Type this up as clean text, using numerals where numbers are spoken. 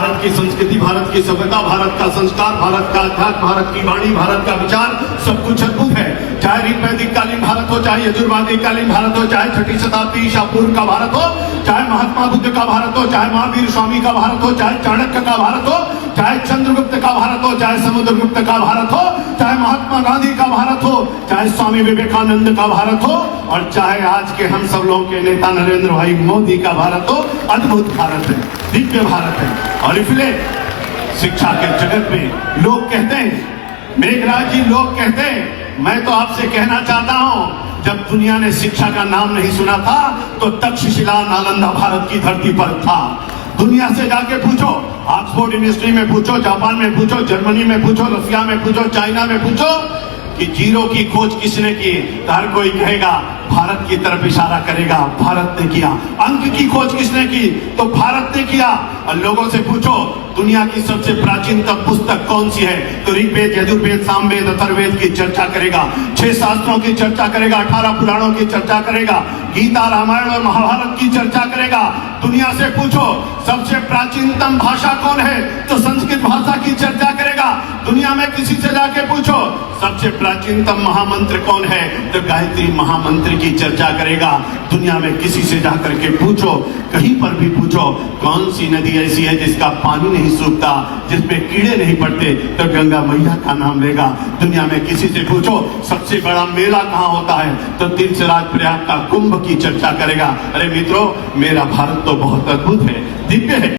भारत की संस्कृति, भारत की सभ्यता, भारत का संस्कार, भारत का अध्यात्म, भारत की वाणी, भारत का विचार सब कुछ अद्भुत है। चाहे ऋग्वैदिक कालीन भारत हो, चाहे यजुर्वेदिक कालीन भारत हो, चाहे छठी शताब्दी ईसा पूर्व का भारत हो, चाहे महात्मा बुद्ध का भारत हो, चाहे महावीर स्वामी का भारत हो, चाहे चाणक्य का भारत हो, चाहे चंद्रगुप्त का भारत हो, चाहे समुद्रगुप्त का भारत हो, चाहे महात्मा गांधी का भारत हो, चाहे स्वामी विवेकानंद का भारत हो, और चाहे आज के हम सब लोगों के नेता नरेंद्र भाई मोदी का भारत हो, अद्भुत भारत है, दिव्य भारत है। और इसलिए शिक्षा के जगत में लोग कहते हैं, मेघराज जी लोग कहते हैं, मैं तो आपसे कहना चाहता हूं, जब दुनिया ने शिक्षा का नाम नहीं सुना था तो तक्षशिला नालंदा भारत की धरती पर था। दुनिया से जाके पूछो, ऑक्सफोर्ड यूनिवर्सिटी में पूछो, जापान में पूछो, जर्मनी में पूछो, रसिया में पूछो, चाइना में पूछो कि जीरो की खोज किसने की, तो हर कोई कहेगा भारत की तरफ इशारा करेगा, भारत ने किया। अंक की खोज किसने की, तो भारत ने किया। और लोगों से पूछो दुनिया की सबसे प्राचीनतम पुस्तक कौन सी है, तो ऋग्वेद, यजुर्वेद, सामवेद, अथर्ववेद की चर्चा करेगा, 6 शास्त्रों की चर्चा करेगा, 18 पुराणों की चर्चा करेगा, गीता, रामायण और महाभारत की चर्चा करेगा। दुनिया से पूछो सबसे प्राचीनतम भाषा कौन है, तो संस्कृत भाषा की चर्चा करेगा। दुनिया में किसी से जाके पूछो सबसे प्राचीनतम महामंत्र कौन है, तो गायत्री महामंत्र की चर्चा करेगा। दुनिया में किसी से जाकर के पूछो, कहीं पर भी पूछो, कौन सी नदी ऐसी है जिसका पानी नहीं सूखता, जिसमें कीड़े नहीं पड़ते, तो गंगा मैया का नाम लेगा। दुनिया में किसी से पूछो सबसे बड़ा मेला कहाँ होता है, तो तीर्थराज प्रयाग का कुंभ की चर्चा करेगा। अरे मित्रों, मेरा भारत तो बहुत अद्भुत है, दिव्य है।